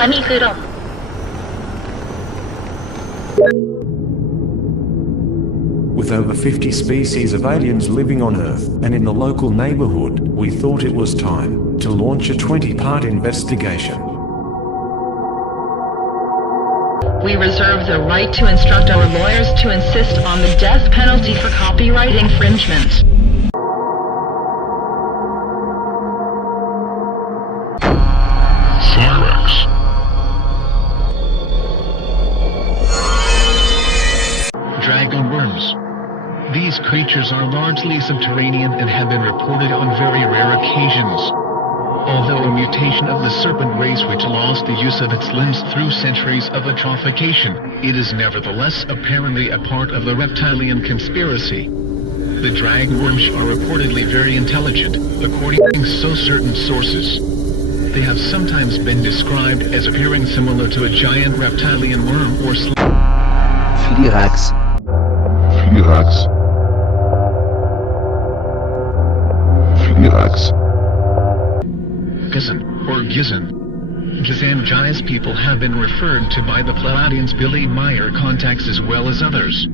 อันนี้คือร่ม With over 50 species of aliens living on Earth and in the local neighborhood, we thought it was time to launch a 20-part investigation. We reserve the right to instruct our lawyers to insist on the death penalty for copyright infringement. Dragon worms. These creatures are largely subterranean and have been reported on very rare occasions. Although a mutation of the serpent race which lost the use of its limbs through centuries of atrophication, it is nevertheless apparently a part of the reptilian conspiracy. The dragon worms are reportedly very intelligent, according to certain sources. They have sometimes been described as appearing similar to a giant reptilian worm or Flirax. Gizan, or Gizan. Gizangias people have been referred to by the Pleiadians' Billy Meyer contacts as well as others.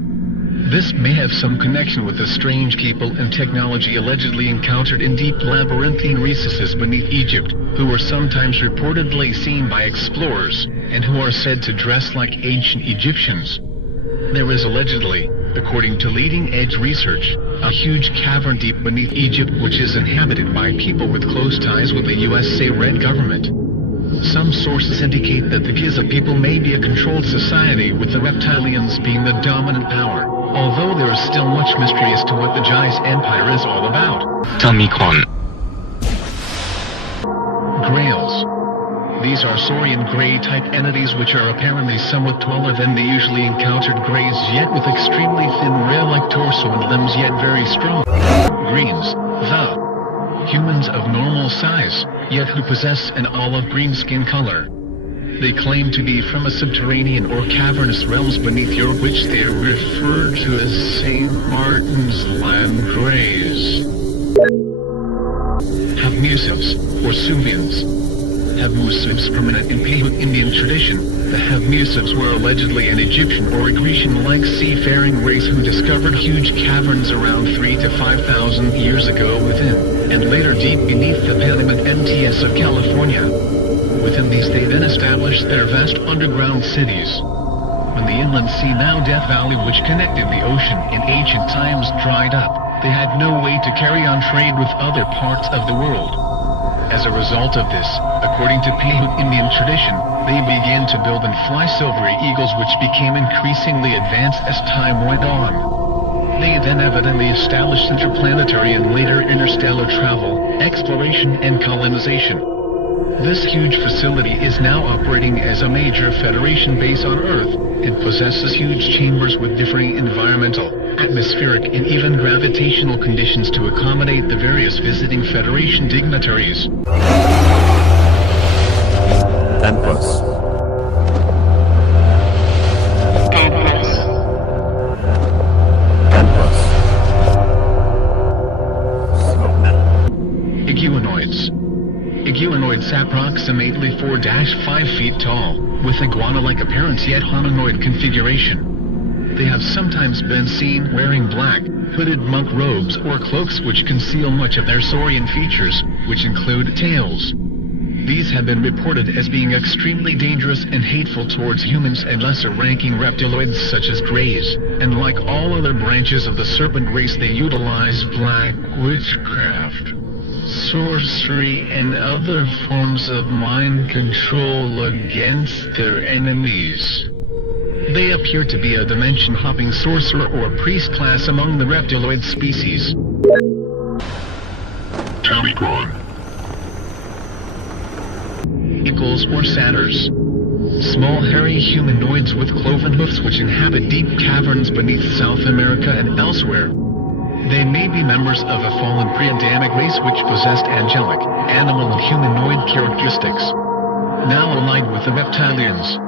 This may have some connection with the strange people and technology allegedly encountered in deep labyrinthine recesses beneath Egypt, who were sometimes reportedly seen by explorers, and who are said to dress like ancient Egyptians. There is allegedly, according to leading-edge research, a huge cavern deep beneath Egypt which is inhabited by people with close ties with the USA Red government. Some sources indicate that the Giza people may be a controlled society with the reptilians being the dominant power, although there is still much mystery as to what the Jais Empire is all about. Grails. These are saurian gray-type entities which are apparently somewhat taller than the usually encountered grays, yet with extremely thin rail-like torso and limbs yet very strong. Greens. The humans of normal size, yet who possess an olive-green skin color. They claim to be from a subterranean or cavernous realms beneath Europe, which they refer to as St. Martin's Land Greys. Have Musevs, or Subians. Have Musevs prominent in Paiute Indian tradition. The Have Musevs were allegedly an Egyptian or a Grecian-like seafaring race who discovered huge caverns around 3,000 to 5,000 years ago within, and later deep beneath the Panamint MTS of California. Within these they then established their vast underground cities. When the inland sea, now Death Valley, which connected the ocean in ancient times, dried up, they had no way to carry on trade with other parts of the world. As a result of this, according to Paiute Indian tradition, they began to build and fly silvery eagles which became increasingly advanced as time went on. They then evidently established interplanetary and later interstellar travel, exploration and colonization. This huge facility is now operating as a major Federation base on Earth, and possesses huge chambers with differing environmental, atmospheric and even gravitational conditions to accommodate the various visiting Federation dignitaries. Tempus. Iguanoids. Iguanoids approximately 4-5 feet tall, with iguana-like appearance yet hominoid configuration. They have sometimes been seen wearing black, hooded monk robes or cloaks which conceal much of their saurian features, which include tails. These have been reported as being extremely dangerous and hateful towards humans and lesser-ranking reptiloids such as greys, and like all other branches of the serpent race they utilize black witchcraft, sorcery and other forms of mind control against their enemies. They appear to be a dimension-hopping sorcerer or priest class among the reptiloid species. Tamikron. Eagles or satyrs. Small hairy humanoids with cloven hoofs which inhabit deep caverns beneath South America and elsewhere. They may be members of a fallen pre-Adamic race which possessed angelic, animal and humanoid characteristics. Now allied with the reptilians.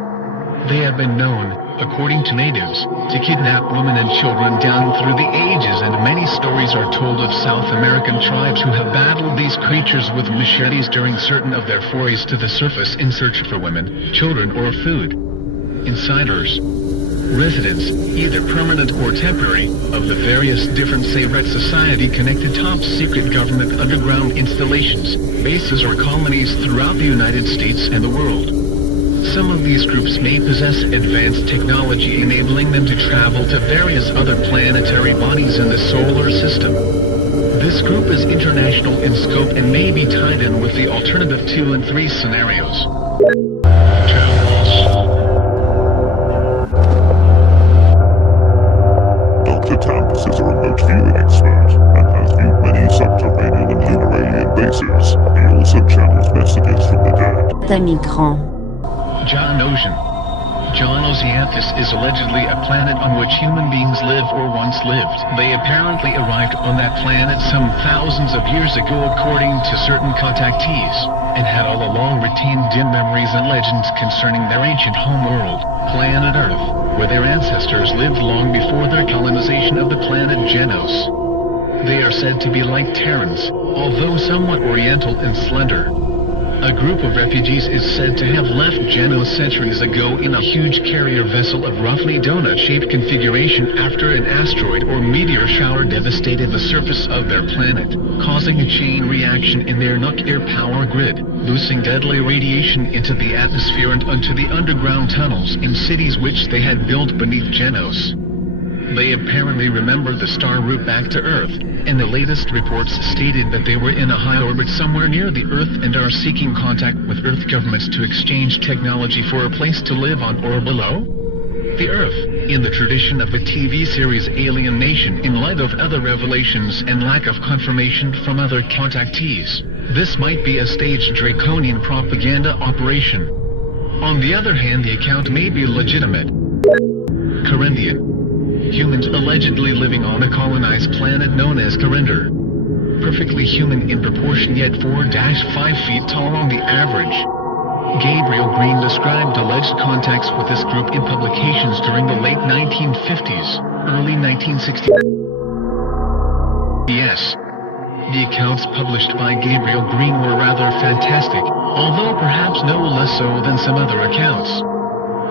They have been known, according to natives, to kidnap women and children down through the ages, and many stories are told of South American tribes who have battled these creatures with machetes during certain of their forays to the surface in search for women, children or food. Insiders, residents, either permanent or temporary, of the various different secret society-connected top-secret government underground installations, bases or colonies throughout the United States and the world. Some of these groups may possess advanced technology enabling them to travel to various other planetary bodies in the solar system. This group is international in scope and may be tied in with the alternative 2 and 3 scenarios. Dr. Tamps is a remote viewing expert and has viewed many subterranean and lunar alien bases. He also channels messages from the dead. pt3. John Ocean. John Oceanthus is allegedly a planet on which human beings live or once lived. They apparently arrived on that planet some thousands of years ago according to certain contactees, and had all along retained dim memories and legends concerning their ancient homeworld, planet Earth, where their ancestors lived long before their colonization of the planet Genos. They are said to be like Terrans, although somewhat oriental and slender. A group of refugees is said to have left Genos centuries ago in a huge carrier vessel of roughly donut-shaped configuration after an asteroid or meteor shower devastated the surface of their planet, causing a chain reaction in their nuclear power grid, loosing deadly radiation into the atmosphere and onto the underground tunnels in cities which they had built beneath Genos. They apparently remember the star route back to Earth, and the latest reports stated that they were in a high orbit somewhere near the Earth and are seeking contact with Earth governments to exchange technology for a place to live on or below the Earth, in the tradition of the TV series Alien Nation. In light of other revelations and lack of confirmation from other contactees, this might be a staged draconian propaganda operation. On the other hand, the account may be legitimate. Corindian. Humans allegedly living on a colonized planet known as Corinder. Perfectly human in proportion, yet 4-5 feet tall on the average. Gabriel Green described alleged contacts with this group in publications during the late 1950s, early 1960s. Yes. The accounts published by Gabriel Green were rather fantastic, although perhaps no less so than some other accounts.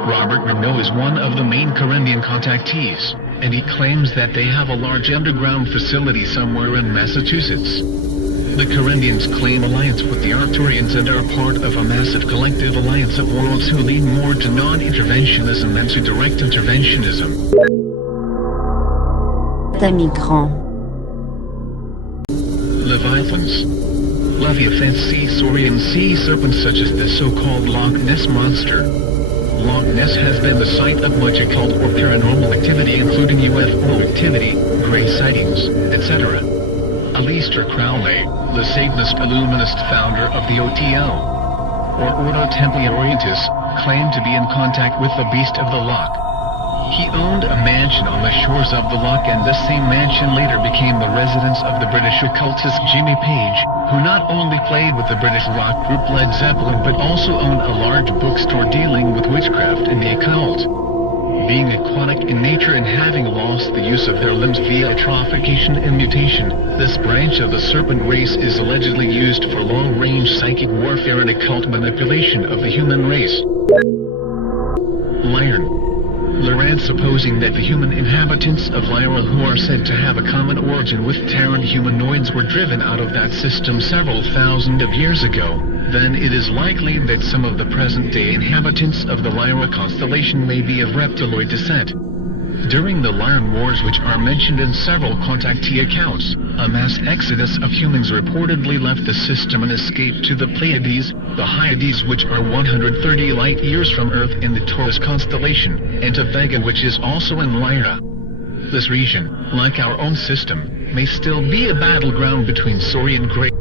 Robert Renault is one of the main Corindian contactees, and he claims that they have a large underground facility somewhere in Massachusetts. The Corindians claim alliance with the Arcturians and are part of a massive collective alliance of worlds who lean more to non-interventionism than to direct interventionism. pt3. Leviathans. Leviathans, sea saurian sea serpents such as the so-called Loch Ness Monster. Loch Ness has been the site of much occult or paranormal activity, including UFO activity, gray sightings, etc. Aleister Crowley, the Satanist illuminist founder of the OTO, or Ordo Templi Orientis, claimed to be in contact with the beast of the loch. He owned a mansion on the shores of the loch, and this same mansion later became the residence of the British occultist Jimmy Page, who not only played with the British rock group Led Zeppelin but also owned a large bookstore dealing with witchcraft and the occult. Being aquatic in nature and having lost the use of their limbs via atrophication and mutation, this branch of the serpent race is allegedly used for long-range psychic warfare and occult manipulation of the human race. Lyran. Lyran, supposing that the human inhabitants of Lyra, who are said to have a common origin with Terran humanoids, were driven out of that system several thousand of years ago, then it is likely that some of the present-day inhabitants of the Lyra constellation may be of reptiloid descent. During the Lyran Wars, which are mentioned in several contactee accounts, a mass exodus of humans reportedly left the system and escaped to the Pleiades, the Hyades, which are 130 light-years from Earth in the Taurus constellation, and to Vega, which is also in Lyra. This region, like our own system, may still be a battleground between Saurian Grey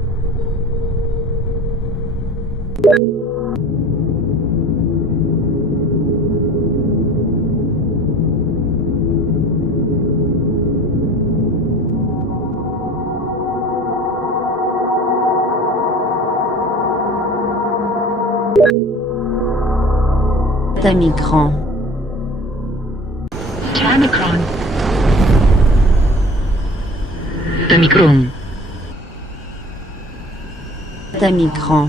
Tamicron. Tamicron. Tamicron. Tamicron.